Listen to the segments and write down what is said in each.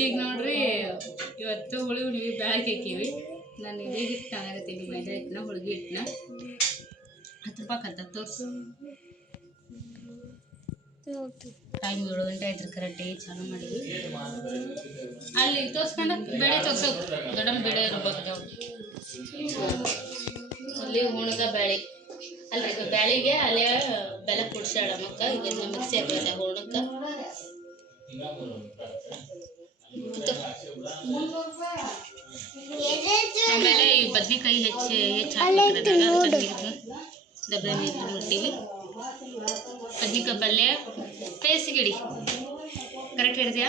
ಈಗ ನೋಡ್ರಿ ಇವತ್ತು ಹುಳಿ ಹುಳಿ ಬ್ಯಾಳಿಗೆ ಹಾಕೀವಿ. ನಾನು ಇದೇ ಹಿಟ್ಟು ತಗೊಳತ್ತೀನಿ, ಮೈದಾ ಹಿಟ್ಟನ್ನ, ಹುಳ್ಗಿ ಹಿಟ್ಟನ್ನ. 10 ರೂಪಾಯಿ ಕತ್ತ ತೋರಿಸು. ಟೈಮ್ 7 ಗಂಟೆ ಆಯ್ತು ಕರೆಕ್ಟಾಗಿ ಚಾಲು ಮಾಡಿವಿ. ಅಲ್ಲಿ ತೋರಿಸ್ಕೊಂಡು ಬೇಳೆ ತೋರ್ಸೋದು ದೊಡ್ಡಮ್ಮ ಬೇಳೆ ರುಬ್ಬಾಕದವು. ಅಲ್ಲಿ ಹುಣಗ ಬ್ಯಾಳಿ ಅಲ್ರಿ, ಬ್ಯಾಳಿಗೆ ಅಲ್ಲೇ ಬೆಲ್ಲ ಕುಡ್ಸಾಳ ಮಕ್ಕ. ಇದನ್ನ ಮಿಕ್ಸಿ ಹಾಕೈತೆ ಹೂರ್ಣಕ್ಕೆ. ಆಮೇಲೆ ಈ ಬದ್ನಿಕಾಯಿ ಹೆಚ್ಚು ಹಾಕ್ಬೇಕ್ರಿ. ಡಬ್ಬೆ ನೀರು ಮುಟ್ತೀವಿ. ಬದ್ನಿಕಾಯಿ ಪಲ್ಯ ಪೇಸಿಗಿಡಿ ಕರೆಕ್ಟ್ ಹಿಡಿದ್ಯಾ?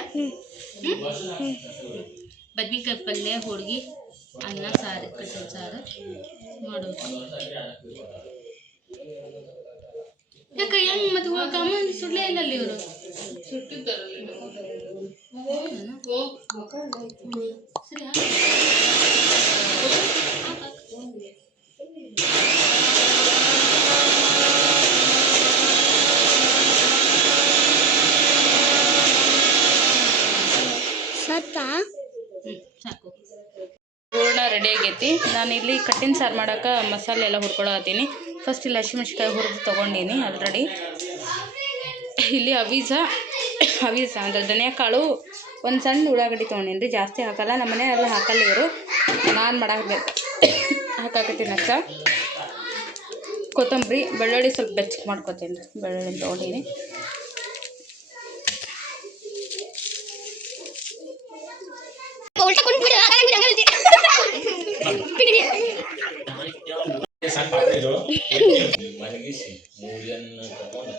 ಬದ್ನಿಕಾಯಿ ಪಲ್ಯ, ಹೋಳ್ಗೆ, ಅನ್ನ, ಸಾರು, ಕಟ್ಟಿನ ಸಾರು ಮಾಡಬೇಕು. ಯಾಕೆ ಹೆಂಗೆ ಮತ್ತೆ ಕಮ್ಮನ್ ಸುಡ್ಲೇ ಇಲ್ಲ ಅಲ್ಲಿ ಇವರು ಸರಿ. ಸಾಕು, ಹೂರ್ಣ ರೆಡಿ ಆಗೈತಿ. ನಾನು ಇಲ್ಲಿ ಕಟ್ಟಿನ ಸಾರು ಮಾಡೋಕೆ ಮಸಾಲೆ ಎಲ್ಲ ಹುರ್ಕೊಳತ್ತೀನಿ. ಫಸ್ಟ್ ಇಲ್ಲಿ ಹಸಿಮೆಣ್ಸಿಕಾಯಿ ಹುರಿದು ತೊಗೊಂಡೀನಿ ಆಲ್ರೆಡಿ. ಇಲ್ಲಿ ಅವೀಸ ಅಂದರೆ ಧನಿಯಾ ಕಾಳು, ಒಂದು ಸಣ್ಣ ಉಳ್ಳಾಗಡ್ಡಿ ತೊಗೊಂಡೀನಿ ರೀ. ಜಾಸ್ತಿ ಹಾಕಲ್ಲ, ನಮ್ಮ ಮನೆ ಎಲ್ಲ ಹಾಕಲ್ಲ ಇವರು. ನಾನು ಹಾಕಾಕತ್ತೀನಿ ಅಕ್ಕ. ಕೊತ್ತಂಬರಿ, ಬೆಳ್ಳುಳ್ಳಿ ಸ್ವಲ್ಪ ಬೆಚ್ಚಗೆ ಮಾಡ್ಕೊತೀನಿ ರೀ. ಬೆಳ್ಳುಳ್ಳಿ ತೊಗೊಂಡೀನಿ. ಮಲಗಿಸಿ 3 ಜನ ಕರ್ಕೊಂಡು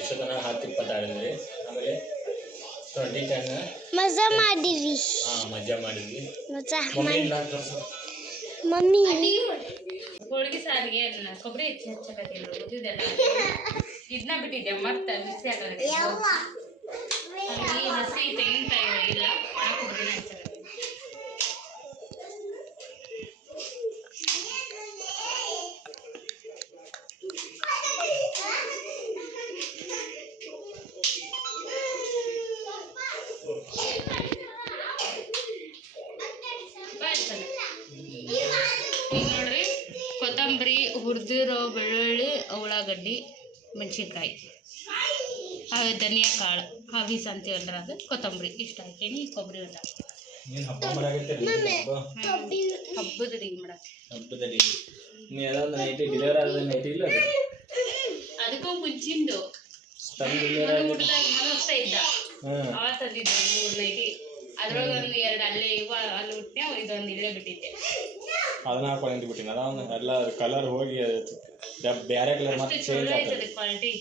ಇಷ್ಟೊತ್ತನ 10-20 ಆಡಿದ್ರಿ. ಆಮೇಲೆ 20 ಮಜಾ ಮಾಡಿದ್ವಿ. ಮಜಾ ಮಾಡಿದ್ವಿ. ಮಮ್ಮಿ ಹೋಳಿಗೆ ಸಾರಿಗೆ ಕೊಬ್ಬರಿ ಹೆಚ್ಚಕತ್ತೀನಿ. ಉದ್ದಿದ್ದೆಲ್ಲ ಇದನ್ನ ಬಿಟ್ಟಿದ್ದೆ, ಮತ್ತೆ ಮಿಕ್ಸಿ ಹಾಕೋದಕ್ಕೆ ಹಸಿ ತೆಂಗಿನಕಾಯಿ ಇಲ್ಲ, ಒಣ ಕೊಬ್ಬರಿನ ಹೆಚ್ಚಕತ್ತೀನಿ. ಈಗ ನೋಡ್ರಿ, ಕೊತ್ತಂಬರಿ, ಹುರಿದಿರೋ ಬೆಳ್ಳುಳ್ಳಿ, ಉಳ್ಳಾಗಡ್ಡಿ, ಮೆಣಸಿನ್ಕಾಯಿ, ಧನಿಯಾ ಕಾಳು, ಹವೀಸ್ ಅಂತೀವಲ್ರ ಅದು, ಕೊತ್ತಂಬರಿ ಇಷ್ಟ ಹಾಕೀನಿ. ಕೊಬ್ಬರಿ ಒಂದು ಹಬ್ಬದ ಅಡಿಗೆ ಮಾಡಕ್ಕೆ ಅದಕ್ಕೂ ಮುಂಚಿಂದು ಮನೋಸ್ತಾ ಇದ್ದ ಅವ ತಂದಿದ್ದ 3 ನೈಟಿ. ಅದ್ರೊಳಗೆ ಒಂದು 2 ಅಲ್ಲೇ ಅಲ್ಲಿ ಹುಟ್ಟೆ, ಇದೊಂದು ಇಲ್ಲೇ ಬಿಟ್ಟಿದ್ದೆ. ಅದನ್ನ ಹಾಕೊಂಡು ಬಿಟ್ಟಿನ ಎಲ್ಲ ಕಲರ್ ಹೋಗಿ ಬೇರೆ ಕಲರ್ ಮತ್ತೆ ಚೇಂಜ್ ಆಗ್ತದೆ. ಕ್ವಾಲಿಟಿ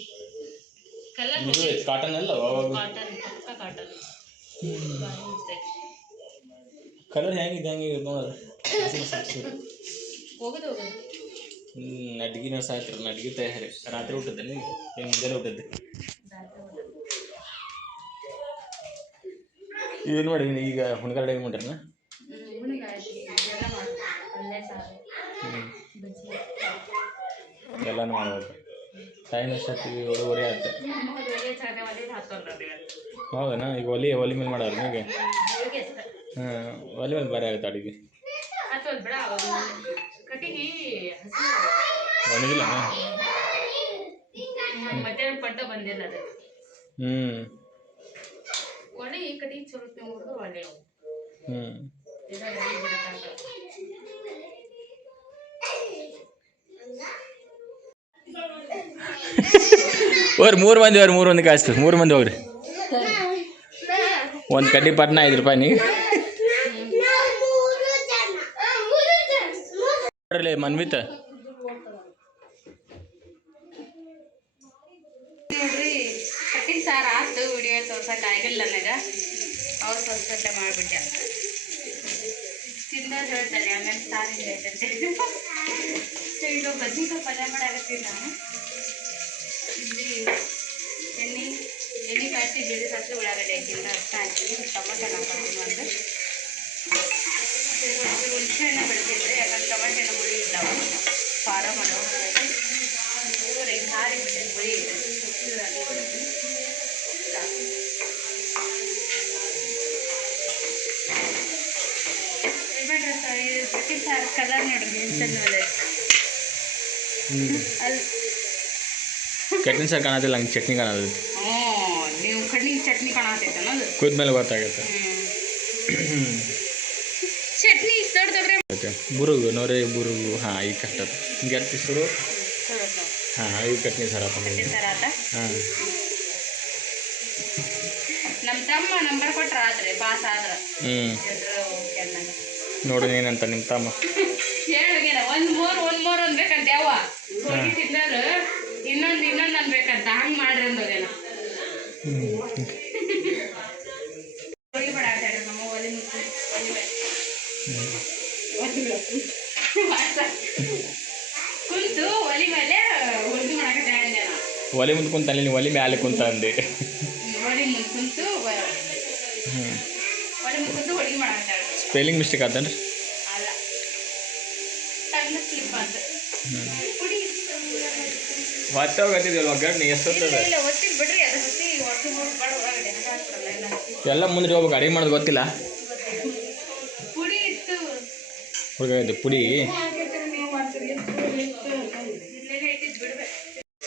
ಕಲರ್ ಕಾಟನ್ ಅಲ್ಲ, ಕಾಟನ್, ಪಕ್ಕ ಕಾಟನ್. ಕಲರ್ ಹೆಂಗಿದೆ ನೋಡ್ರಿ. ಹೋಗೋದು ನಡ್ಗಿ ಸಾಯ್ತು. ನಡ್ಗಿ ತಯಾರಿ ರಾತ್ರಿ ಊಟದ್ದೆ, ಏನು ಮುಂಜಾನೆ ಊಟದ್ದೆ. ಏನು ಮಾಡಿದೀನಿ ಈಗ? ಹುಣಗಾರ ಮಾಡ್ರನ ಎಲ್ಲಾನು ಮಾಡ್ಬೇಕು. ಟೈಮ್ ಎಷ್ಟೊತ್ತಿಗೆ? 7:30 ಆಯ್ತು. ಹೌದಾ? ಈಗ ಒಲಿ ಮೇಲೆ ಮಾಡೋರು ನಿಮಗೆ? ಒಲಿ ಮೇಲೆ ಬೇರೆ ಆಗುತ್ತೆ ಅಡುಗೆ. ಒಣಗಿಲ್ಲ ಮಧ್ಯಾಹ್ನ ಪಡ್ಡ ಬಂದಿಲ್ಲ ಅದು. ಒಳ್ಳೆ ಈ ಕಡೆ ಸ್ವಲ್ಪ ಒಳ್ಳೆ ಅವ್ರು 3 ಮಂದಿ ಅವ್ರು 3 ಮಂದಿ ಕಾಯಿಸ್ತೀವಿ. 3 ಮಂದಿ ಹೋಗ್ರಿ. ಒಂದು ಕಡ್ಡಿ ಪಟ್ನ 5 ರೂಪಾಯಿ. ನೀ ನೋಡ್ರಿ ಮನ್ವಿತ ನೋಡ್ರಿ, ಕಟ್ಟಿನ ಸಾರು ಆಯ್ತು. ವಿಡಿಯೋ ತೋರ್ಸಕ್ಕೆ ಆಗಿಲ್ಲ ನನಗೆ. ಅವ್ರು ಸ್ವಲ್ಪ ಮಾಡಿಬಿಟ್ಟೆ. ತಿಂದ ಹೇಳ್ತಾರೆ ಆಮೇಲೆ ಸಾರಿಂದ ಐತಂತೆ. ಈಗ ಬದ್ನಿಕಾಯಿ ಪಲ್ಯ ಮಾಡಾಕತ್ತೀನಿ ನಾನು. ಇಲ್ಲಿ ಎಣ್ಣೆ ಕಾಯಿಸಿ ಜೀರಿಗೆ ಸಾಸಿವೆ ಉಳ್ಳಾಗಡ್ಡೆ ಹಾಕಿದ್ರೆ ಅರ್ಥ ಹಾಕ್ತೀನಿ. ಟೊಮಟೊ ಹಾಕ್ತೀನಿ. ಒಂದು ಹುಣಸೆ ಹಣ್ಣು ಬೆಳೆಸಿದ್ರೆ, ಯಾಕಂದ್ರೆ ಟೊಮಟೊ ಹಣ್ಣು ಹುಳಿ ಇದ್ದಾವೆ, ಖಾರ ಮಾಡೋ ಖಾರ ಬಿಟ್ಟಿದ್ದು ಹುಳಿ ಇದೆ. ಕಟ್ಟಿನ ಸಾರು ಕಲರ್ ನೋಡ್ರಿ ಏನು ಚಂದ ಅಲ್ಲಿ ಚಟ್ನಿ ಸಾರು ಕಾಣತ್ತಿಲ್ಲ, ಹಂಗೆ ಚಟ್ನಿ ಕಾಣೋದು. ಹ್ಞೂ ನೀವು ಕಣ್ಣಿಗೆ ಚಟ್ನಿ ಕಾಣತೈತೆ ಅನ್ನೋದು ಕುದ್ಮೇಲೆ ಗೊತ್ತಾಗುತ್ತೆ. ಚಟ್ನಿ ಇಷ್ಟು ದೊಡ್ಡದ್ರೆ ಬುರುಗು ನೋರೇ ಬುರುಗು. ಹಾಂ ಈಗ ಕಷ್ಟ ಹಿಂಗೆ ಎರ್ತಿ ಶುರು. ಹಾಂ ಈಗ ಚಟ್ನಿ ಸಾರು ಆತ. ಹಾಂ ನಮ್ಮ ತಮ್ಮ ನಂಬರ್ ಕೊಟ್ರ ಆದ್ರೆ ಪಾಸ್ ಆದ್ರೆ ನೋಡಿ ಏನಂತ ನಿಮ್ಮ ತಮ್ಮ ಹೇಳಿಲ್ಲ. ಒಂದು ಮೂರು ಅನ್ಬೇಕಂತ ಯಾವ ಹೋಗಿ ತಿನ್ನೋರು ಇನ್ನೊಂದು ಅನ್ಬೇಕಂತ ಹಂಗೆ ಮಾಡ್ರಿ ಅಂದೋದೇನ ಹೋಗಿ ಬೇಡ ಆಟಾಡ್ರಿ ನಮ್ಮ ಒಲಿ ಕುಂತು ಒಲಿ ಮೇಲೆ ಹೋಗಿ ಮಾಡಕತ್ತೆ ಅಂದೆ ನಾ. ಒಲೆ ಮುಂದೆ ಕುಂತ ಅಲ್ಲಿ ಒಲೆ ಮ್ಯಾಲೆ ಕುಂತ ಅಂದೆ. ಒಲಿ ಮುಂದೆ ಕುಂತು ಹೋಳಿಗೆ ಮಾಡಕತ್ತೆ. Spelling mistake ಆತನ್ರಿ? ಅಲ್ಲ ಟಂಗ್ ಸ್ಲಿಪ್ ಅಂತ. ಹೊತ್ತೋಗತ್ತಿದ್ವಲ್ಲ ಒಗ್ಗರಣೆ ಎಷ್ಟು ಹೊತ್ತದ? ಇಲ್ಲ ಒತ್ತಿಗೆ ಬಿಡ್ರಿ, ಅದು ಹೊತ್ತಿ ಹೊತ್ತು ಬಡ ಒಳಗಡೆ ಎಲ್ಲ ಮುಂದೆ ಹೋಗ್ಬೇಕು. ಅಡುಗೆ ಮಾಡೋದು ಗೊತ್ತಿಲ್ಲ. ಪುಡಿ ಇತ್ತು ಹುಡುಗ ಪುಡಿ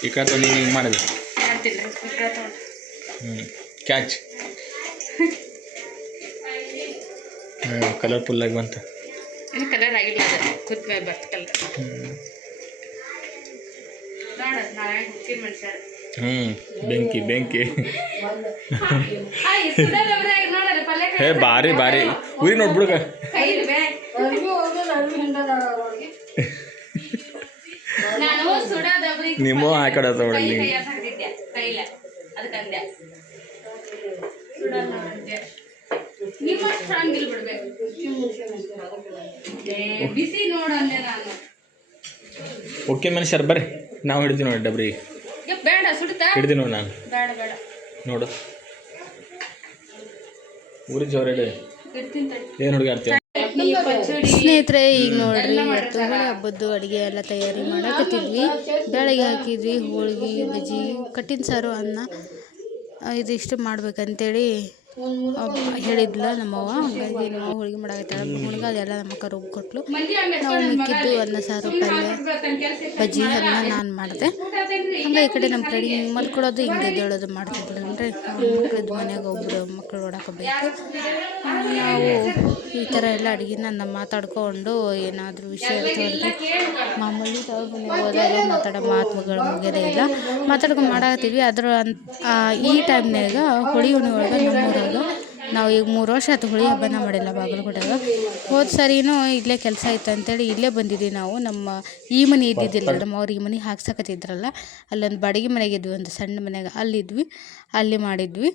ಈ ಕಡೆ ತೊಗೊಂಡು ಹಿಂಗೆ ಮಾಡಿದೆ. ಕ್ಯಾಚ್ ಕಲರ್ಫುಲ್ಲಾಗಿ ಬಂತು. ಇನ್ನು ಕಲರ್ ಆಗಿಲ್ಲ, ಅದು ಕುದ ಮೇಲೆ ಬರ್ತ ಕಲರ್ ನೋಡ. ನಾಳೆ ಹುಕ್ಕಿ ಮನುಷ್ಯರು ಬೆಂಕಿ ಬೆಂಕಿ. ಹೇ ಭಾರಿ ಭಾರಿ ಉರಿ ನೋಡ್ಬಿಡುಗ. ನಿಮ್ಮ ಆ ಕಡೆ ತಗೊಳ್ಳಿ. ಬಿಸಿ ನೋಡಂದೆ ನಾನು. ಓಕೆ ಮನುಷ್ಯರು ಬರ್ರಿ, ನಾವು ಹಿಡ್ತೀವಿ ನೋಡಿ ಡಬ್ರಿ. ಬೇಡ ಸುಡ್ತಾ ಹಿಡ್ತೀನಿ ನೋಡಿ ನಾನು. ಬೇಡ ಬೇಡ ನೋಡು ಊರಿ ಜೋರೇಳಿ ಏನು ಹುಡುಗಿ ಆಡ್ತೀವಿ. ಸ್ನೇಹಿತರೆ, ಈಗ ನೋಡ್ರಿ ಇವತ್ತು ಹೋಳಿ ಹಬ್ಬದ್ದು ಅಡುಗೆ ಎಲ್ಲ ತಯಾರಿ ಮಾಡಕತ್ತಿದ್ವಿ. ಬೆಳಗ್ಗೆ ಹಾಕಿದ್ವಿ ಹೋಳಿಗೆ, ಬಜ್ಜಿ, ಕಟ್ಟಿನ ಸಾರು, ಅನ್ನ ಇದಿಷ್ಟು ಮಾಡ್ಬೇಕಂತೇಳಿ ಹೇಳಿದ್ಲ ನಮ್ಮವ್ವ. ಹಾಗಾಗಿ ನಮ್ಮ ಹೋಳಿಗೆ ಮಾಡಕತ್ತಾಳ. ಹುಣ್ಗ ಅದೆಲ್ಲ ನಮ್ಮ ಅಕ್ಕ ರುಬ್ಬಿ ಕೊಟ್ಲು. ನಾವು ಮಿಕ್ಕಿದ್ದು ಅನ್ನ ಸಾರು, ಪಲ್ಯ, ಬಜ್ಜಿ ಅದನ್ನ ನಾನು ಮಾಡಿದೆ. ಹಂಗೆ ಈ ಕಡೆ ನಮ್ಮ ಕಡೆ ಮಲ್ಕೊಳ್ಳೋದು ಹಿಂಗೆ ಎದ್ದೇಳೋದು ಮಾಡ್ತಿದ್ರು. ಅಂದರೆ ಮಕ್ಳಿದ್ದು ಮನೆಯಾಗ ಒಬ್ಬರು ಮಕ್ಕಳು ನೋಡಕೋಬೇಕು. ನಾವು ಈ ಥರ ಎಲ್ಲ ಅಡುಗೆನ ನಾವು ಮಾತಾಡ್ಕೊಂಡು ಏನಾದರೂ ವಿಷಯ ಇರ್ತದೆ ಮಾಮೂಲಿ ತವ್ರ ಮನೆಗೆ ಹೋದಾಗ ಮಾತಾಡೋ ಮಾತುಗಳು ಮುಗಿಯೋದೇ ಇಲ್ಲ. ಮಾತಾಡ್ಕೊಂಡು ಮಾಡಾಕತ್ತೀವಿ. ಅದ್ರ ಈ ಟೈಮ್ನಾಗ ಹೋಳಿ ಹುಣ್ಣಿಮೆ ಒಳಗೆ ನಮ್ಮೂರಾಗ ನಾವು ಈಗ 3 ವರ್ಷ ಆಯ್ತು ಹೋಳಿ ಹಬ್ಬನ ಮಾಡಿಲ್ಲ ಬಾಗಲಕೋಟೆಗೆ. ಹೋದ ಸರಿನೂ ಇಲ್ಲೇ ಕೆಲಸ ಇತ್ತು ಅಂತೇಳಿ ಇಲ್ಲೇ ಬಂದಿದ್ವಿ ನಾವು. ನಮ್ಮ ಈ ಮನೆ ಇದ್ದಿದ್ದಿಲ್ಲ, ನಮ್ಮ ಅವ್ರು ಈ ಮನೆ ಹಾಕ್ಸಕತ್ತಿದ್ರಲ್ಲ, ಅಲ್ಲೊಂದು ಬಾಡಿಗೆ ಮನೆಗೆ ಇದ್ವಿ, ಒಂದು ಸಣ್ಣ ಮನೆಗೆ ಅಲ್ಲಿದ್ವಿ, ಅಲ್ಲಿ ಮಾಡಿದ್ವಿ.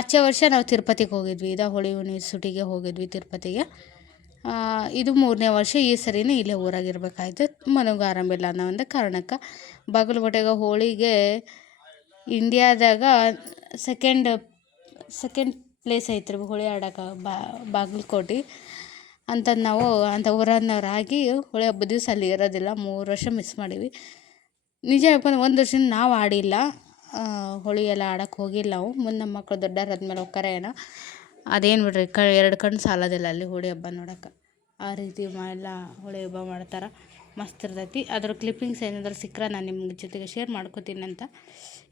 ಆಚೆ ವರ್ಷ ನಾವು ತಿರುಪತಿಗೆ ಹೋಗಿದ್ವಿ. ಹೋಳಿ ಹುಣ್ಣಿಮೆ ಸುಟಿಗೆ ಹೋಗಿದ್ವಿ ತಿರುಪತಿಗೆ. ಇದು 3ನೇ ವರ್ಷ. ಈ ಸರಿನೂ ಇಲ್ಲೇ ಊರಾಗಿರ್ಬೇಕಾಯ್ತು. ಮನೆಗೆ ಆರಾಮಿಲ್ಲ ಅನ್ನೋ ಒಂದು ಕಾರಣಕ್ಕೆ ಬಾಗಲಕೋಟೆಗೆ ಹೋಳಿಗೆ ಇಂಡಿಯಾದಾಗ ಸೆಕೆಂಡ್ ಪ್ಲೇಸ್ ಐತ್ರಿ ಹೋಳಿ ಆಡೋಕೆ. ಬಾಗಲಕೋಟೆ ಅಂತಂದು ನಾವು ಅಂತ ಊರನ್ನವರಾಗಿ ಹೋಳಿ ಹಬ್ಬದ ದಿವಸ ಅಲ್ಲಿ ಇರೋದಿಲ್ಲ. 3 ವರ್ಷ ಮಿಸ್ ಮಾಡೀವಿ. ನಿಜ ಹೇಳ್ಕೊಂಡು 1 ವರ್ಷ ನಾವು ಆಡಿಲ್ಲ, ಹೋಳಿ ಎಲ್ಲ ಆಡೋಕ್ಕೆ ಹೋಗಿಲ್ಲ ನಾವು. ಮುಂದೆ ನಮ್ಮ ಮಕ್ಕಳು ದೊಡ್ಡವರಾದ್ಮೇಲೆ ಹೋಗ್ತಾರೆ ಏನೋ. ಅದೇನು ಬಿಡ್ರಿ 2 ಕಣ್ಣು ಸಾಲೋದಿಲ್ಲ ಅಲ್ಲಿ ಹೋಳಿ ಹಬ್ಬ ನೋಡೋಕೆ. ಆ ರೀತಿ ಎಲ್ಲ ಹೋಳಿ ಹಬ್ಬ ಮಾಡ್ತಾರೆ, ಮಸ್ತ್ ಇರ್ತೈತಿ. ಅದ್ರ ಕ್ಲಿಪ್ಪಿಂಗ್ಸ್ ಏನಾದರೂ ಸಿಕ್ಕರೆ ನಾನು ನಿಮ್ಮ ಜೊತೆಗೆ ಶೇರ್ ಮಾಡ್ಕೋತೀನಿ ಅಂತ.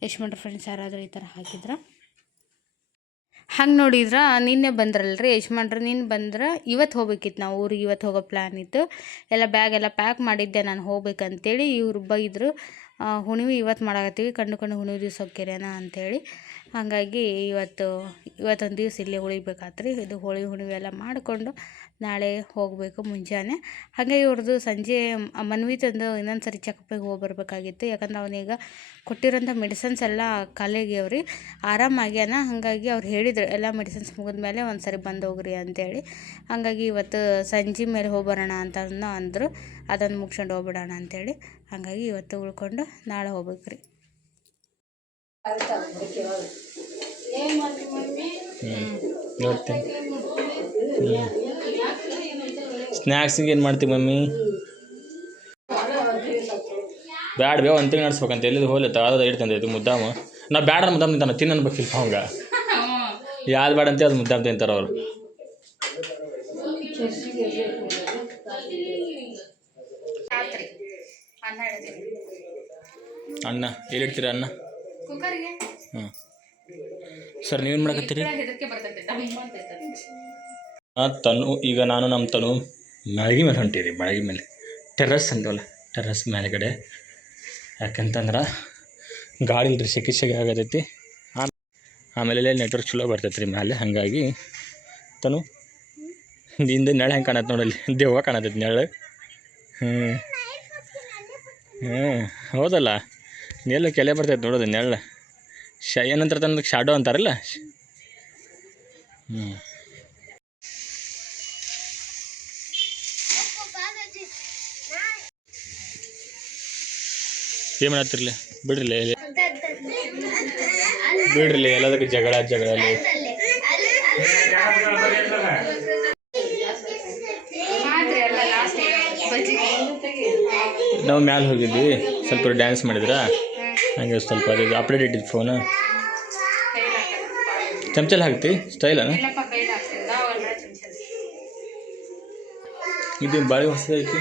ಯಶ್ಮಂಡ್ರ ಫ್ರೆಂಡ್ಸ್ ಯಾರಾದರೂ ಈ ಥರ ಹಾಕಿದ್ರೆ ಹಂಗೆ ನೋಡಿದ್ರೆ ನಿನ್ನೆ ಬಂದ್ರಲ್ರಿ ಯಶ್ಮಂಡ್ರು. ನೀನು ಬಂದ್ರೆ ಇವತ್ತು ಹೋಗ್ಬೇಕಿತ್ತು ನಾವು ಊರಿಗೆ. ಇವತ್ತು ಹೋಗೋ ಪ್ಲ್ಯಾನ್ ಇತ್ತು. ಎಲ್ಲ ಬ್ಯಾಗ್ ಎಲ್ಲ ಪ್ಯಾಕ್ ಮಾಡಿದ್ದೆ ನಾನು ಹೋಗ್ಬೇಕಂತೇಳಿ. ಇವ್ರು ಬೈದರು, ಹುಣ್ಣಿಮೆ ಇವತ್ತು ಮಾಡಾಕತ್ತೀವಿ, ಕಂಡು ಹುಣ್ಣಿಮೆ ದಿವಸ ಹೋಗ್ಯಾರೇನ ಅಂಥೇಳಿ. ಹಾಗಾಗಿ ಇವತ್ತೊಂದು ದಿವಸ ಇಲ್ಲೇ ಉಳಿಬೇಕಾತ್ರಿ. ಇದು ಹೋಳಿ ಹುಣ್ಣಿಮೆ ಎಲ್ಲ ಮಾಡಿಕೊಂಡು ನಾಳೆ ಹೋಗಬೇಕು ಮುಂಜಾನೆ. ಹಾಗೆ ಇವ್ರದ್ದು ಸಂಜೆ ಮನ್ವಿ ತಂದು ಇನ್ನೊಂದು ಸರಿ ಚೆಕಪ್ಪಿಗೆ ಹೋಗಿ ಬರಬೇಕಾಗಿತ್ತು. ಯಾಕಂದ್ರೆ ಅವನೀಗ ಕೊಟ್ಟಿರೋಂಥ ಮೆಡಿಸನ್ಸ್ ಎಲ್ಲ ಖಾಲಿಯಾಗ್ಯಾವ್ರಿ, ಆರಾಮಾಗ್ಯಾನ. ಹಾಗಾಗಿ ಅವ್ರು ಹೇಳಿದರು ಎಲ್ಲ ಮೆಡಿಸಿನ್ಸ್ ಮುಗಿದ್ಮೇಲೆ ಒಂದು ಸರಿ ಬಂದು ಹೋಗ್ರಿ ಅಂತೇಳಿ. ಹಾಗಾಗಿ ಇವತ್ತು ಸಂಜೆ ಮೇಲೆ ಹೋಗ್ಬರೋಣ ಅಂತ ಅಂದರು. ಅದನ್ನು ಮುಗಿಸ್ಕೊಂಡು ಹೋಗ್ಬಿಡೋಣ ಅಂಥೇಳಿ. ಹಾಗಾಗಿ ಇವತ್ತು ಉಳ್ಕೊಂಡು ನಾಳೆ ಹೋಗ್ಬೇಕ್ರಿ. ನೋಡ್ತೀನಿ ಸ್ನ್ಯಾಕ್ಸಿಗೆ ಏನು ಮಾಡ್ತೀವಿ ಮಮ್ಮಿ? ಬ್ಯಾಡ ಬೇವ ಒಂದು ತಿಂಗಳು ನಡೆಸ್ಬೇಕಂತ ಎಲ್ಲಿದ್ದು ಹೋಗ್ಲಿ ಅದು ಇಡ್ತಂದೈತಿ ಮುದ್ದಾಮ. ನಾವು ಬ್ಯಾಡ ಮುದ್ದಾಮ ತಿಂತಾನೆ, ತಿನ್ನು ಅನ್ಬೇಕಿಲ್ಲ ಅವಂಗೆ. ಯಾವ್ದು ಬೇಡ ಅಂತ ಅದು ಮುದ್ದಾಮ ತಿಂತಾರೆ ಅವರು. ಅನ್ನ ಎಲ್ಲಿಡ್ತೀರಾ ಅನ್ನ? ಕುಕ್ಕರ್ಗೆ ಹಾಂ ಸರ್, ನೀವೇನು ಮಾಡಕತ್ತೀರಿ? ಇದಕ್ಕೆ ಬರ್ತೈತೆ ಡಮ್ ಅಂತೈತೆ. ತನು ಈಗ ನಾನು ನಮ್ಮ ತನು ಮ್ಯಾಳ್ಗಿ ಮೇಲೆ ಹೊಂಟೀರಿ. ಮ್ಯಾಳ್ಗಿ ಮೇಲೆ ಟೆರ್ರಸ್ ಅಂತೀವಲ್ಲ, ಟೆರ್ರಸ್ ಮೇಲೆಗಡೆ. ಯಾಕಂತಂದ್ರೆ ಗಾಳಿ ಇಲ್ರಿ, ಸೆಕೆ ಆಗತೈತಿ. ಆಮೇಲೆ ನೆಟ್ವರ್ಕ್ ಚಲೋ ಬರ್ತೈತೆ ರೀ ಮ್ಯಾಲೆ. ಹಾಗಾಗಿ ತನು ಹಿಂದೆ ನೆಳ ಹೆಂಗೆ ಕಾಣತ್ತೆ ನೋಡಲ್ಲಿ, ದೆವ್ವ ಕಾಣತೈತಿ ನೆಳ. ಹೌದಲ್ಲ, ನೆಲ್ಲ ಕೆಲೆ ಬರ್ತೈತೆ ನೋಡೋದು ನೆಳ್ಳ. ಏನಂತಾರೆ ತನಗೆ ಶಾಡೋ ಅಂತಾರಲ್ಲ. ಏನು ಮಾಡತ್ತಿರ್ಲಿ, ಬಿಡ್ರಿಲ್ಲ ಬಿಡ್ರಿಲ್ಲ, ಎಲ್ಲದಕ್ಕೆ ಜಗಳ ನಾವು ಮ್ಯಾಲೆ ಹೋಗಿದ್ವಿ, ಸ್ವಲ್ಪ ಡ್ಯಾನ್ಸ್ ಮಾಡಿದ್ರ ಹಂಗೆ ಸ್ವಲ್ಪ ಅದು ಅಪ್ಡೇಟ್ ಇಟ್ಟಿದ್ದು ಫೋನು. ಚಮಚಲ್ಲಿ ಹಾಕ್ತಿ ಸ್ಟೈಲಾ? ಇದು ಭಾಳ ಹೊಸದೈತಿ.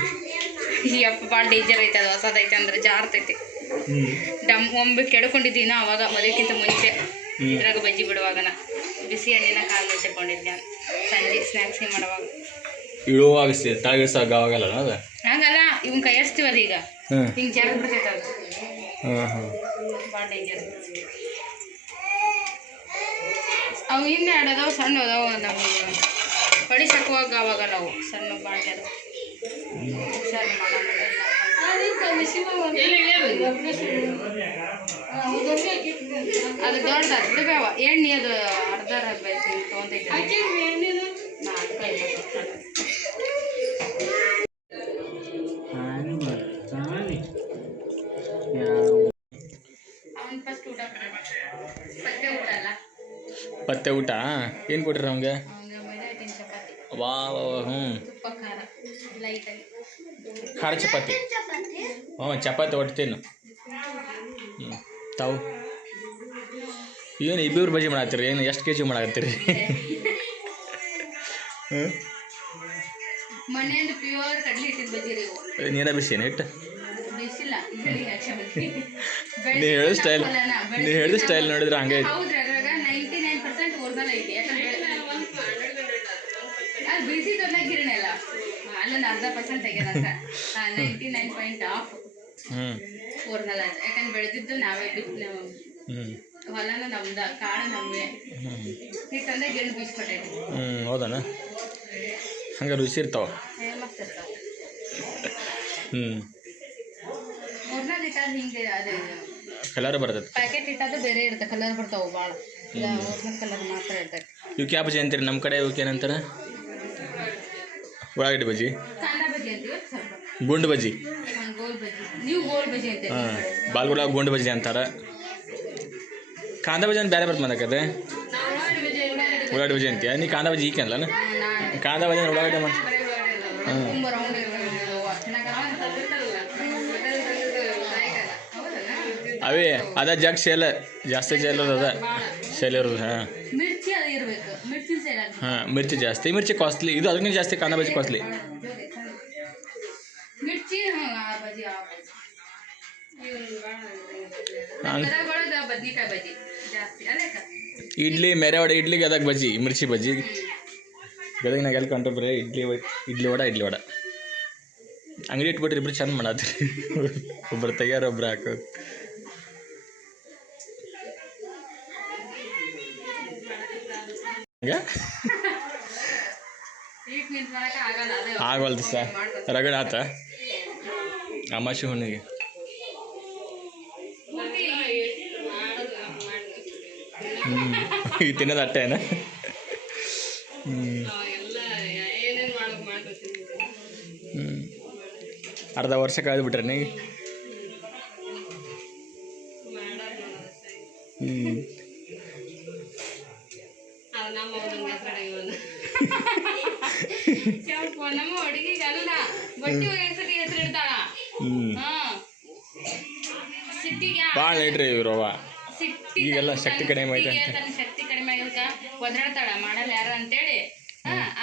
ಯಪ್ಪ ಭಾಳ ಡೇಂಜರ್ ಐತೆ ಅದು. ಹೊಸದೈತೆ ಅಂದ್ರೆ ಜಾರ್ತೈತಿ. ಒಮ್ಮೆ ಕೆಡ್ಕೊಂಡಿದ್ದೀನ ಅವಾಗ ಮದುವೆಕ್ಕಿಂತ ಮುಂಚೆ ಇದ್ರಾಗ ಬಜ್ಜಿ ಬಿಡುವಾಗನ ಬಿಸಿ ಎಣ್ಣೆನ ಕಾಲು ಮುಚ್ಚಿಕೊಂಡಿದ್ದೆ ಸಂಜೆ ಸ್ನ್ಯಾಕ್ಸಿಗೆ ಮಾಡುವಾಗ. ಇಳುವಾಗ ತಳಗಿಸಾಗ ಅವಾಗಲ್ಲ ಅದು ಹಂಗಲ್ಲ, ಇವನ್ ಕೈಯಾಡಿಸ್ತೀವಲ್ಲ ಈಗ ಹಿಂಗೆ ಜಾರ್ ಬಿಡ್ತೈತೆ ಅದು. ಭಾಳ ಡೇಂಜರ್. ಅವು ಹಿಂದೆ ಆಡೋದವು ಸಣ್ಣ ಅದಾವು, ನಮಗೆ ಪಡಿಸ್ ಹಾಕುವಾಗ ಅವಾಗಲ್ಲ ಅವು ಸಣ್ಣ ಭಾಳ ಜನ ಹುಷಾರು ಅದು ದೊಡ್ಡದ ಬಿಡಬೇವ ಎಣ್ಣೆ, ಅದು ಅರ್ಧ ತೊಗೊಂತೈತೆ. ಅವನ್ ಫಸ್ಟ್ ಊಟ ಪತ್ತೆ ಊಟ ಅಲ್ಲ, ಪತ್ತೆ ಊಟ ಏನು ಕೊಟ್ರಿ ಅವಂಗೆ? ಮೈದಾ ಹಿಟ್ಟಿನ ಚಪಾತಿ. ವಾ ತುಪ್ಪ ಖಾರ ಲೈಟಾಗಿ. ಖಾರ ಚಪಾತಿ? ಚಪಾತಿ ಒಟ್ಟು ತಾವು ಏನು ಇಬ್ಬರು ಬಜ್ಜಿ ಮಾಡತ್ತೀರಿ? ಏನು ಎಷ್ಟು ಕೆ ಜಿ ಮಾಡತ್ತೀರಿ? ಮನೆಯಿಂದ ಪ್ಯೂರ್ ಕಡ್ಲಿ ಹಿಟ್ಟಿನ ಬಜ್ಜಿ ರೀ ಇವು. ನೀರ ಬಿಸಿನ ಹಿಟ್ಟು? ಬಿಸಿಲ್ಲ, ನೀವು ಹೇಳಿದ ಸ್ಟೈಲ್ ನೋಡಿದ್ರೆ ಹಂಗೆ ಐತಿ. ಹೌದ್ರಿ, ಅದ್ರಾಗ 99% ಒರಿಜಿನಲ್ ಐತಿ. ಯಾಕಂದ್ರೆ ಅದು ಬಿಸಿದೊಂದಾಗ ಗಿರಣಿ ಅಲ್ಲ, ಅಲ್ಲೊಂದು 10% ತೆಗೆದಂತ 99% ಆಫ್ ಒರಿಜಿನಲ್ ಆಯ್ತು. ಯಾಕಂದ್ರೆ ಬೆಳೆದಿದ್ದು ನಾವೇ ಹೊಲನ ನಮ್ದ, ಕಾಳು ನಮ್ಮೇ, ಹಿಟ್ಟಂದ ಗಿರಣಿ ಬೀಸ್ಕೊಟ್ಟೈತಿ. ಹೌದಾನ? ಹಂಗೆ ರುಚಿ ಇರ್ತಾವ, ಮಸ್ತ್ ಇರ್ತಾವ. ಒರಿಜಿನಲ್ ಇಟ್ಟಾದ ಹಿಂಗೆ ಅದೇ ಕಲರ್ ಬರ್ತೈತೆ. ಪ್ಯಾಕೆಟ್ ಇಟ್ಟಾದ ಬೇರೆ ಇರುತ್ತೆ, ಕಲರ್ ಬರ್ತಾವೆ ಭಾಳ. ಒರಿಜಿನಲ್ ಕಲರ್ ಮಾತ್ರ ಇರ್ತೈತೆ. ಇವಕ್ಕೆ ಯಾವ ಬಜ್ಜಿ ಅಂತೀರಿ? ನಮ್ಮ ಕಡೆ ಇವಕ್ಕೆ ಏನಂತಾರೆ? ಉಳ್ಳಾಗಡ್ಡಿ ಬಜ್ಜಿ, ಕಾಂದ ಬಜ್ಜಿ ಅಂತೀವಿ. ಸ್ವಲ್ಪ ಗುಂಡು ಬಜ್ಜಿ, ಗೋಲ್ ಬಜ್ಜಿ. ನೀವು ಗೋಲ್ ಬಜ್ಜಿ ಅಂತೀರಿ. ಬಾಲ್ಗುಳ ಗುಂಡು ಬಜ್ಜಿ ಅಂತಾರೆ. ಕಾಂದ ಬಜ್ಜಿ ಅಂತ ಬೇರೆ ಬರ್ತದೆ ಮನಕತೆ. ಉಳ್ಳಾಗಡ್ಡಿ ಬಜ್ಜಿ ಅಂತೀಯ ನೀ? ಕಾಂದ ಬಜ್ಜಿ ಈಕೆ ಅಲ್ಲ ಕಾಂದ ಬಜ್ಜಿ ಉಳ್ಳಾಗಡ್ಡಿ ಮಾಡಿ. ಅವೇ ಅದ ಜಗ್ ಸೇಲ್ ಜಾಸ್ತಿ ಸೇಲ್ ಅದ ಸೇಲ್ ಇರೋದು. ಮಿರ್ಚಿ ಅದು ಇರಬೇಕು, ಮಿರ್ಚಿ ಸೇಲ್ ಆಗುತ್ತೆ. ಮಿರ್ಚಿ ಜಾಸ್ತಿ, ಮಿರ್ಚಿ ಕಾಸ್ಟ್ಲಿ. ಇದು ಅದಕ್ಕಿಂತ ಜಾಸ್ತಿ ಕಾಂದ ಬಜ್ಜಿ ಕಾಸ್ಟ್ಲಿ. ಮಿರ್ಚಿ ಬಜ್ಜಿ ಬದ್ನಿಕಾಯಿ ಬಜ್ಜಿ ಜಾಸ್ತಿ ಅದಕ್ಕೆ. ಇಡ್ಲಿ ಮೆರೆವಡೆ, ಇಡ್ಲಿಗೆ ಅದಕ್ಕೆ ಬಜ್ಜಿ, ಮಿರ್ಚಿ ಬಜ್ಜಿ. ಗದಗಿನಾಗ ಎಲ್ಲಿ ಕಂಟ್ರು ಬರೀ ಇಡ್ಲಿ ವಡ. ಅಂಗಡಿ ಇಟ್ಬಿಟ್ರಿ ಇಬ್ರು ಚಂದ ಮಾಡತ್ತೀರಿ. ಒಬ್ರು ತೆಗಿಯಾರ, ಒಬ್ರು ಹಾಕೋದು. ಆಗವಲ್ದು ಸರ್, ರಗಡ ಆತ ಅಮಾಶಿ ಹುಣ್ಣಿಗೆ. ಈಗ ತಿನ್ನೋದು ಅಟ್ಟೆನ. ಅರ್ಧ ವರ್ಷ ಕಳೆದ್ಬಿಟ್ರೆ ನೀವು. ನಮ್ಮ ಹುಡುಗಿಗಲ್ಲ, ಬಟ್ಟಿ ಹೆಸರು ಇಡ್ತಾಳ. ಭಾಳ ಲೈಟ್ರಿ ಇವ್ರವ. ಈಗೆಲ್ಲ ಶಕ್ತಿ ಕಡಿಮೆ ಐತೆ, ಶಕ್ತಿ ಕಡಿಮೆ ಆಗಿರ್ಕ ಒದ್ರಾಡ್ತಾಳ, ಮಾಡಲ್ಲ ಯಾರು ಅಂತೇಳಿ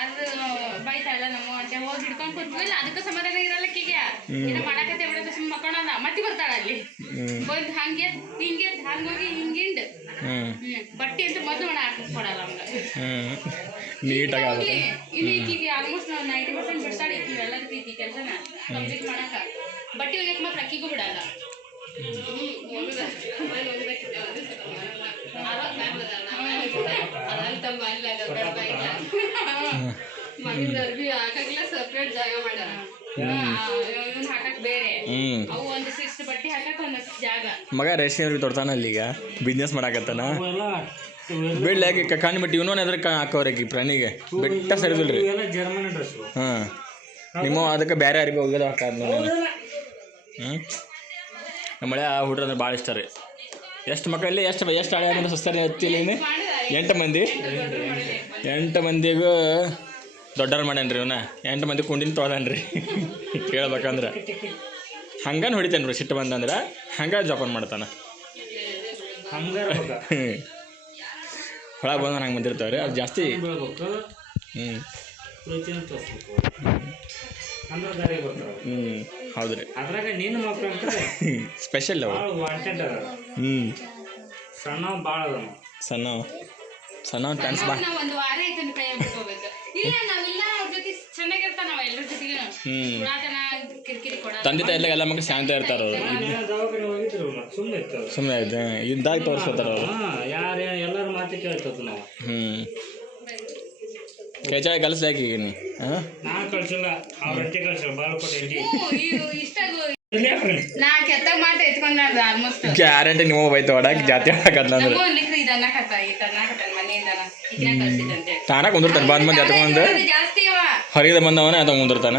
ಅದು ಬೈತಾಳ ನಮ್ಮ ಅಂತ ಹೋಗಿ ಹಿಡ್ಕೊಂಡು ಕೂತ್ವಿಲ್ಲ ಅದಕ್ಕೆ ಸಮಾಧಾನ ಇರಲ್ಲಕ್ಕೀಗ ಏನೋ ಮಾಡಕತ್ತೆ ಬಿಡತ್ತೆ ಸುಮ್ಮನೆ ಮಕ್ಕೊಂಡ ಮತ್ತೆ ಬರ್ತಾಳ ಅಲ್ಲಿ ಬಂದು ಹಂಗೆ ಹಿಂಗೆ ಹಂಗೋಗಿ ಹಿಂಗಿಂಡ್ ಬಟ್ಟೆ ಅಂತ ಮೊದಲು ಒಣ ಹಾಕಕ್ ಕೊಡಲ್ಲ ನಮ್ಗೆ ನೀಟಾಗಿ ಇನ್ನು ಈಕಿಗೆ ಆಲ್ಮೋಸ್ಟ್ ನಾವು 90% ಬಿಡ್ತಾಳೆ ಈಕಿ ಎಲ್ಲದಕ್ಕೆ ಈಕಿ ಕೆಲಸನ ಕಂಪ್ಲೀಟ್ ಮಾಡಕ ಬಟ್ಟೆ ಒಗ್ಯಕ್ಕೆ ಮಾತ್ರ ಅಕ್ಕಿಗೂ ಬಿಡಲ್ಲ ಅರ್ಬಿ ಹಾಕಕ್ಲ ಸಪ್ರೇಟ್ ಜಾಗ ಮಾಡ್ಯಾರ ಹಾಕಕ್ ಬೇರೆ ಅವು ಒಂದು 6 ಬಟ್ಟೆ ಹಾಕಕ್ ಒಂದಷ್ಟು ಜಾಗ ಮಗ ರೇಷ್ಮೆ ಅವ್ರಿಗೆ ತೊಡ್ತಾನ ಅಲ್ಲಿ ಈಗ ಬಿಸ್ನೆಸ್ ಮಾಡಾಕತ್ತಾನ ಬಿಡ್ಲಾಕಿ ಕಣ್ಣು ಬಿಟ್ಟು ಇವನು ಅದ್ರ ಹಾಕೋರಿಗೆ ಪ್ರಾಣಿಗೆ ಬೆಟ್ಟ ಸರಿದಿಲ್ರಿ ಹಾಂ ನಿಮ್ಮ ಅದಕ್ಕೆ ಬೇರೆ ಅರಿವಿ ಹೋಗೋದು ಹಾಕಾದ ಮಳೆ ಆ ಹುಡ್ರ ಅಂದ್ರೆ ಭಾಳ ಇಷ್ಟ ರೀ ಎಷ್ಟು ಮಕ್ಕಳಲ್ಲಿ ಎಷ್ಟು ಹಳೆ ಅಂದ್ರೆ ಸುಸ್ತಾರಿ ಹತ್ತಿಲ್ಲ 8 ಮಂದಿ 8 ಮಂದಿಗೂ ದೊಡ್ಡವ್ರು ಮಾಡ್ಯಾನ್ರಿ ಇವನ 8 ಮಂದಿ ಕುಂಡಿನ ತೊಳ್ದಾನ್ರಿ ಕೇಳ್ಬೇಕಂದ್ರೆ ಹಂಗನ್ ಹೊಡಿತಾನೆ ರೀ ಸಿಟ್ಟು ಬಂದಂದ್ರೆ ಹಂಗೆ ಜೋಪಾನ ಮಾಡ್ತಾನೆ ಹೊಳಗೆ ಬಂದ ಹಂಗೆ ಬಂದಿರ್ತಾವ್ರಿ ಅದು ಜಾಸ್ತಿ ಹೌದು ರೀ ಅದ್ರಾಗ ನಿನ್ನ ಮಕ್ಕಳು ಸ್ಪೆಷಲ್ ಅವು ಸಣ್ಣ ಡ್ಯಾನ್ಸ್ ಬಾ ನಾವು ಒಂದು ವಾರ ಐತನ ಕೈ ಬಿಟ್ಕೋಬೇಕು ಇಲ್ಲ ನಾವೆಲ್ಲ ಅವ್ರ ಜೊತೆ ಚೆನ್ನಾಗಿರ್ತಾನ ನಾವ್ ಎಲ್ಲರ ಜೊತೆಗೆ ಪುರಾತನ ಕಿರಿಕಿರಿ ಕೊಡ ತಂದೆ ತಾಯಿ ಎಲ್ಲ ಮಕ್ಕಳು ಶಾಂತ ಇರ್ತಾರ ಅವರು ಸುಮ್ಮನೆ ಆಯ್ತು ಇದ್ದಾಗ ತೋರಿಸ್ಕೊತಾರ ಅವರು ಎಲ್ಲರ ಮಾತು ಕೇಳ್ತದ ನಾವು ಕೆಚಾಳಿ ಕಲಿಸ್ಲಾಕಿ ಈಗ ನೀ ನಾ ಕಳ್ಸಿಲ್ಲ ಅವ್ರಂತೆ ಕಳ್ಸಿಲ್ಲ ಬಾಳ್ಕೊಟ್ಟು ಇಷ್ಟ ನಾ ಕೆತ್ತಾಗ ಮಾತು ಎತ್ಕೊಂಡ ಆಲ್ಮೋಸ್ಟ್ ಗ್ಯಾರಂಟಿ ನೀವು ಬೈತ ಹೊಡಕ್ ಜಾತಿ ಹಾಕತ್ಲ ಅಂದ್ರೆ ತಾನ ಕುಂದಿರ್ತಾನೆ ಬಂದ್ ಮಂದಿ ಎತ್ಕೊಂಡ್ ಹೊರಗಿದ ಬಂದವನ ಅದ ಕುಂದಿರ್ತಾನ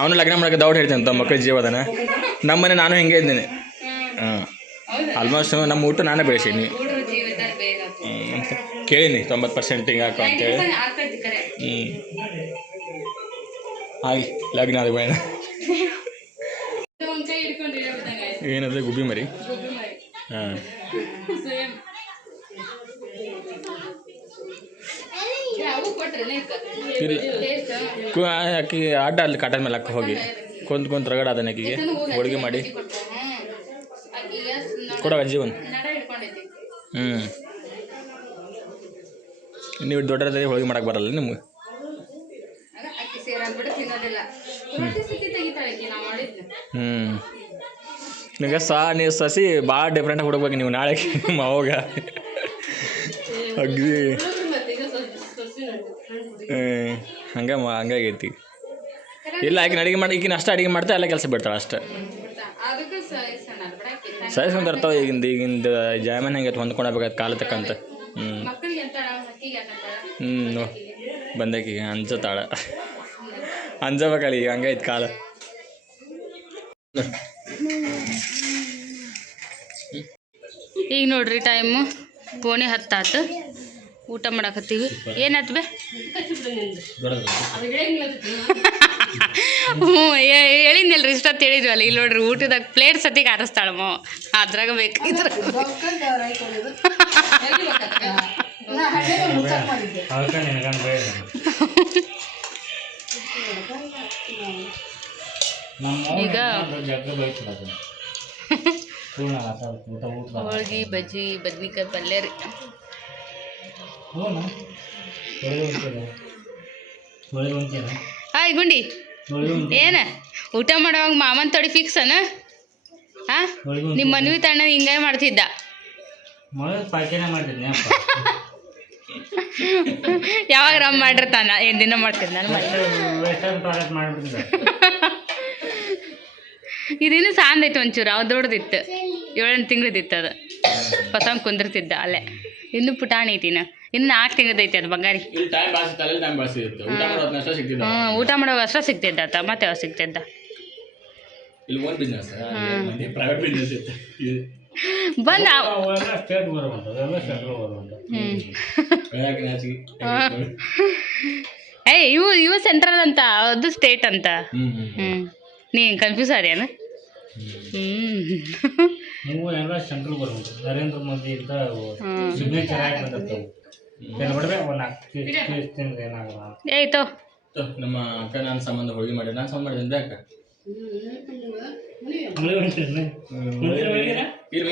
ಅವನು ಲಗ್ನ ಮಾಡಕ್ಕೆ ದೌಡ್ ಹೇಳ್ತಾನೆ ತಮ್ಮ ಮಕ್ಕಳ ಜೀವದನ ನಮ್ಮನೆ ನಾನು ಹಿಂಗೆ ಇದ್ದೀನಿ ಹಾಂ ಆಲ್ಮೋಸ್ಟ್ ನಮ್ಮ ಊಟ ನಾನೇ ಬೆಳೆಸೀನಿ ಅಂತ ಕೇಳೀನಿ 90% ಹಿಂಗೆ ಹಾಕೋ ಅಂತೇಳಿ ಹಾಗೆ ಲಗ್ನ ಅದು ಬೇಡ ಏನಂದ್ರೆ ಗುಬ್ಬಿ ಮರಿ ಹಾಂ ಆಕಿ ಆಟ ಅಲ್ಲಿ ಕಾಟದ ಮೇಲೆ ಹಾಕಿ ಹೋಗಿ ಕುಂತ್ ರಗಡ ಅದನ್ನ ಆಕಿಗೆ ಹೋಳಿಗೆ ಮಾಡಿ ಕೊಡೋ ಅಜ್ಜಿ ಒಂದು ನೀವು ದೊಡ್ಡದಾಗಿ ಹೋಳಿಗೆ ಮಾಡಕ್ಕೆ ಬರಲ್ಲ ನಿಮ್ಗೆ ನಿಮಗೆ ನೀವು ಸಸಿ ಭಾಳ ಡಿಫ್ರೆಂಟಾಗಿ ಹುಡುಕ್ಬೇಕು ನೀವು ನಾಳೆ ಅವಾಗ ಅಗ್ದಿ ಹಂಗಾಗೈತಿ ಇಲ್ಲ ಆಕಿನ ಅಡುಗೆ ಮಾಡಿ ಈಗಿನ ಅಷ್ಟೇ ಅಡುಗೆ ಮಾಡ್ತಾ ಎಲ್ಲ ಕೆಲಸ ಬಿಡ್ತಾಳೆ ಅಷ್ಟೇ ಸೈಸ್ಕೊಂತ ಇರ್ತಾವೆ ಈಗಿಂದ ಜಾಮೀನು ಹೆಂಗೆ ಹೊಂದ್ಕೊಳ್ಬೇಕಾಯ್ತು ಕಾಲ ತಕ್ಕಂತ ಬಂದಕೀಗ ಅಂಜತಾಳ ಅಂಜಬೇಕಲ್ಲ ಈಗ ಹಂಗೈತೆ ಕಾಲ ಈಗ ನೋಡ್ರಿ ಟೈಮು 9:10 ಊಟ ಮಾಡಕತ್ತೀವಿ ಏನಾಯ್ತು ಬೇ ಹ್ಞೂ ಹೇಳಿದ್ನಲ್ರಿ ಇಷ್ಟೊತ್ತು ಹೇಳಿದ್ವಲ್ಲ ಇಲ್ಲಿ ನೋಡ್ರಿ ಊಟದಾಗ ಪ್ಲೇಟ್ ಸತಿಗೆ ಆರಿಸ್ತಾಳಮ್ಮ ಅದ್ರಾಗ ಬೇಕಿದ್ರೆ ಈಗ ಹೋಳ್ಗಿ ಬಜ್ಜಿ ಬದ್ನಿಕಾಯಿ ಪಲ್ಯ ರೀ ಹಾಯ್ ಗುಂಡಿ ಏನ ಊಟ ಮಾಡೋವಾಗ ಮಾಮನ್ ತೊಡಿ ಫಿಕ್ಸ್ ಅನ ಹಾಂ ನಿಮ್ಮ ಮನ್ವಿ ತಣ್ಣ ಹಿಂಗೆ ಮಾಡ್ತಿದ್ದ ಯಾವಾಗ ರಮ್ ಮಾಡಿರ್ತಾನ ಏನು ದಿನ ಮಾಡ್ತಿದ್ದ ನಾನು ಇದಿನ್ನೂ ಸಾಂದ್ ಐತೆ ಒಂಚೂರು ಅವು ದೊಡ್ಡದಿತ್ತು 7 ತಿಂಗಳದಿತ್ತು ಅದು ಪಸಂಗ್ ಕುಂದಿರ್ತಿದ್ದ ಅಲ್ಲೇ ಇನ್ನೂ ಪುಟಾಣಿ ಐತಿನ ಇನ್ನು 4 ತಿಂಗಳದೈತೆ ಅದು ಬಂಗಾರಿ ಊಟ ಮಾಡೋವಾಗ ಅಷ್ಟೇ ಸಿಗ್ತಿದ್ದ ಆತ ಮತ್ತೆ ಯಾವ ಸಿಗ್ತಿದ್ದ ಬಂದ ಏಯ್ ಇವು ಸೆಂಟ್ರಲ್ ಅಂತ ಅದು ಸ್ಟೇಟ್ ಅಂತ ನೀ ಕನ್ಫ್ಯೂಸ್ ಆದೇನು ನೀವು ಎಲ್ಲ ಸೆಂಟ್ರಲ್ ಗೌರ್ಮೆಂಟ್ ನರೇಂದ್ರ ಮೋದಿ ಅಂತ ಸಿಗ್ನೇಚರ್ ಆಗಿ ಬಂದಿರ್ತಾವೆ ಬಿಡ್ಬೇಕು ಒಂದು 4 ಪೀಸ್ ತಿಂದ್ರೆ ಏನಾಗಲ್ಲ. ಏಯ್ತೋ ನಮ್ಮ ಅಕ್ಕ ನಾನು ಸಂಬಂಧ ಹೋಳಿಗೆ ಮಾಡಿ ನಾನು ಸಂಬಂಧ ಮಾಡಿದ್ದೀನಿ ಅಕ್ಕ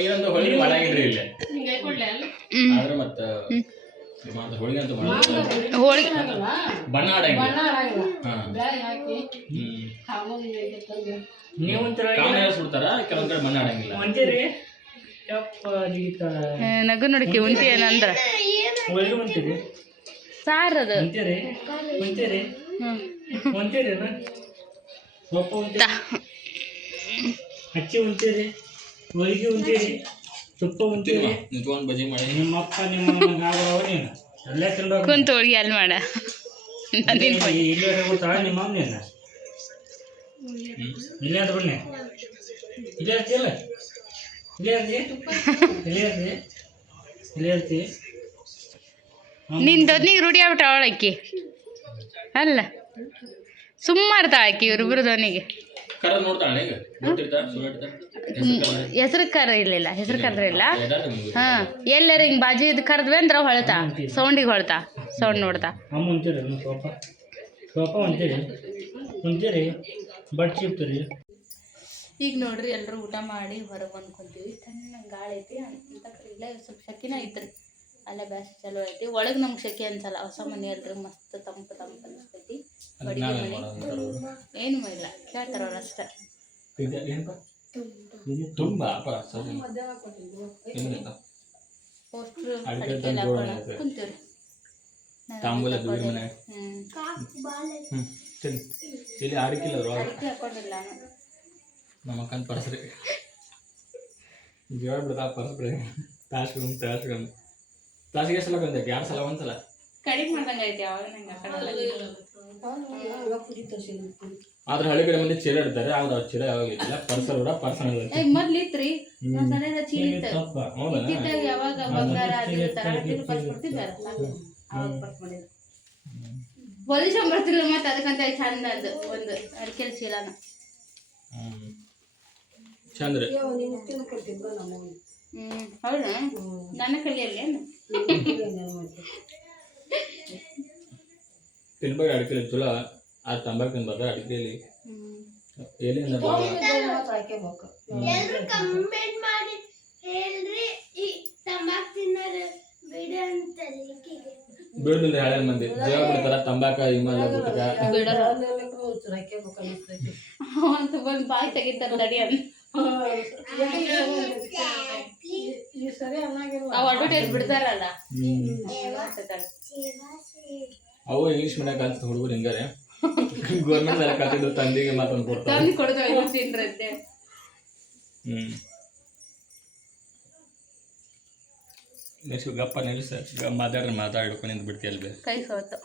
ಇರಂತ ಹೋಳಿಗೆ ಮಾಡಾಗಿದ್ರಿ ಇಲ್ಲ ಆದ್ರೆ ಮತ್ತೆ ಹೋಳಿಗೆ ಅಂತ ಹೋಳಿಗೆ ಬಣ್ಣ ಆಡಂಗಿಲ್ಲ ನೀವು ಸುಡ್ತಾರ ಕೆಲವೊಂದ್ ಕಡೆ ಬಣ್ಣ ಆಡಂಗಿಲ್ಲ ಅಂತೀರಿ ಯಪ್ಪ ನಗು ನೋಡಿಕೆ ಉಂಟಿ ಏನಂದ್ರ ಹೋಳಿಗೆ ಅಂತೀರಿ ಸಾರದು ಅಂತೀರಿ ಅಂತೀರಿ ಅಂತೀರಿ ಸೊಪ್ಪು ಅಂತೀರಿ ಹಚ್ಚಿ ಅಂತೀರಿ ಹೋಳಿಗೆ ಅಂತೀರಿ ತುಪ್ಪ ಅಂತೀರಿ ನಿಂತ್ಕೊಂಡು ಬಜಿ ಮಾಡಿ ನಿಮ್ಮಪ್ಪ ನಿಮ್ಮ ಆಗವ ನೀನು ಅಲ್ಲೇ ತಿನ್ಬೇಕು ಕುಂತ ಹೋಳಿಗೆ ಅಲ್ಲಿ ಮಾಡ ಇಲ್ಲೇ ಗೊತ್ತಾ ನಿಮ್ಮ ಅಮ್ಮನೇನ ಇಲ್ಲೇ ಅಂತ ಬನ್ನಿ ಇಲ್ಲೇ ಇರ್ತಿಯಲ್ಲ ಇಲ್ಲೇ ಇರ್ತಿ ಇಲ್ಲೇ ಇರ್ತಿ ಇಲ್ಲೇ ಇರ್ತಿ ನಿನ್ ದೊಡ್ನಿಗೆ ರೂಢಿ ಆಗ್ಬಿಟ್ಟ ಅವಳಕ್ಕಿ ಅಲ್ಲ ಸುಮ್ಮ ಇರ್ತಾಳ ಆಕಿ ಇವ್ರಿಬ್ರು ಧ್ವನಿಗೆ ಕರ ನೋಡ್ತಾಳೆ ಈಗ ಗೊತ್ತಿರ್ತಾಳೆ ಸುಳ್ಳಿರ್ತಾಳೆ ಹೆಸರು ಕರ ಇರ್ಲಿಲ್ಲ ಹೆಸರು ಕರ್ರಿಲ್ಲ ಹಾ ಎಲ್ಲಾರ ಹಿಂಗ್ ಬಾಜು ಇದು ಕರ್ದ್ವಿ ಅಂದ್ರೆ ಹೊಳ್ತಾ ಸೌಂಡಿಗೆ ಹೊಳ್ತಾ ಸೌಂಡ್ ನೋಡ್ತಾ ಅಮ್ಮ ಅಂತೀರಿ ಸೋಪ ಸೋಪ ಅಂತೀರಿ ಬಟ್ ಚಿಪ್ತೀರಿ. ಈಗ ನೋಡ್ರಿ ಎಲ್ಲರೂ ಊಟ ಮಾಡಿ ಹೊರಗೆ ಬಂದ್ಕೊಂತೀವಿ ತಣ್ಣ ಗಾಳಿ ಐತಿ ಅಂತ ಇಲ್ಲ ಸ್ವಲ್ಪ ಶೆಕಿನ ಐತ್ರಿ ಅಲ್ಲೇ ಬ್ಯಾಸ್ ಚಲೋ ಐತಿ ಒಳಗೆ ನಮ್ಗೆ ಶೆಕೆ ಅನ್ಸಲ್ಲ ಹೊಸ ಮನೆ ಅಲ್ರಿ ಮಸ್ತ್ ತಂಪು ಅನಿಸ್ತೈತಿ ಅಡುಗೆ ಮನೆ ಏನು ಇಲ್ಲ ಕೇಳ್ತಾರ ಅವ್ರು ಅಷ್ಟೇ ತುಂಬಾ ಪೋಸ್ಟ್ರು ಅಡಿಕೆ ಎಲ್ಲ ಹಾಕೊಂಡು ಕುಂತೀವ್ರಿ ತಾಂಬೂಲ ದೂರ ಮನೆ ಇಲ್ಲಿ ಆಡಿಕಿಲ್ಲ ಅಡಿಕೆ ಹಾಕೊಂಡಿಲ್ಲ ನಾನು ನಮ್ಮ ಅಕ್ಕನ ಪರ್ಸ್ರಿ ಜೀವ ಬಿಡ್ತಾ ಪರ್ಸ್ರಿ ತಾಸಿಗೆ ಸಲ ಬಂದೈತಿ 2 ಸಲ ಒಂದ್ಸಲ ಕಡಿಮೆ ಮಾಡ್ದಂಗೆ ಐತಿ ಯಾವಾಗ ನಂಗೆ ಹಾಕೊಳ್ಳಲ್ಲ ಆದ್ರೆ ಹಳ್ಳಿ ಕಡೆ ಮಂದಿ ಚೀಲ ಇಡ್ತಾರೆ ಆದ್ರೆ ಅವ್ರ ಚೀಲ ಯಾವಾಗ ಇಟ್ಟಿಲ್ಲ ಪರ್ಸಲ್ ಕೂಡ ಪರ್ಸನಲ್ ಮೊದ್ಲು ಇತ್ರಿ ಸಣ್ಣ ಚೀಲ ಇತ್ತಿದ್ದಾಗ ಯಾವಾಗ ಬಂಗಾರ ಪರ್ಸ್ ಕೊಡ್ತಿದ್ದಾರ ಅವಾಗ ಪರ್ಸ್ ಮಾಡಿದ್ರು ಪೊಲೀಸ್ ಬರ್ತಿಲ್ಲ ಮತ್ತೆ ಅದಕ್ಕಂತ ಚಂದ ಅದು ಒಂದು ಅಡಿಕೆ ಚೀಲನ ಚಂದ್ರಿ ಹೌದಾ ನನ್ನ ಕಲಿಯಲ್ಲಿ ಏನು ತಿನ್ಬೇಕು ಅಡಿಕೆ ಚಲೋ ಆ ತಂಬಾಕು ತಿನ್ಬಾರ್ದು ಅಡಿಕೆಯಲ್ಲಿ ಎಲ್ಲಿಂದ ಬಿಡುದಿಲ್ಲ ಹಳೆ ಮಂದಿ ಜೀವ ಬಿಡ್ತಾರ ತಂಬಾಕ ಹಿಮಾಲ ಗುಟ್ಕ ಅಂತ ಬಂದು ಬಾಯಿ ತೆಗಿತಾರ ನಡಿ ಅಂತ ಅವ್ ಅಡ್ವರ್ಟೈಸ್ ಬಿಡ್ತಾರಲ್ಲ ಅವು ಇಂಗ್ಲೀಷ್ ಮೀಡಿಯಂ ಕಲ್ತ ಹುಡುಗರು ಹಿಂಗಾರೆ ಗೌರ್ಮೆಂಟ್ ಎಲ್ಲ ಕಲ್ತಿದ್ದು ತಂದಿಗೆ ಮಾತೊಂದು ಕೊಡ್ತಾರೆ ತಂದು ಕೊಡ್ತಾವೆ ತಿನ್ರಂತೆ ನೆಕ್ಸ್ಟ್ ಗಪ್ಪ ನಿಲ್ಸ ಮಾತಾಡ್ಕೊಂಡು ನಿಂತು ಬಿಡ್ತೀಯಲ್ವೇ ಕೈ ಸೋತು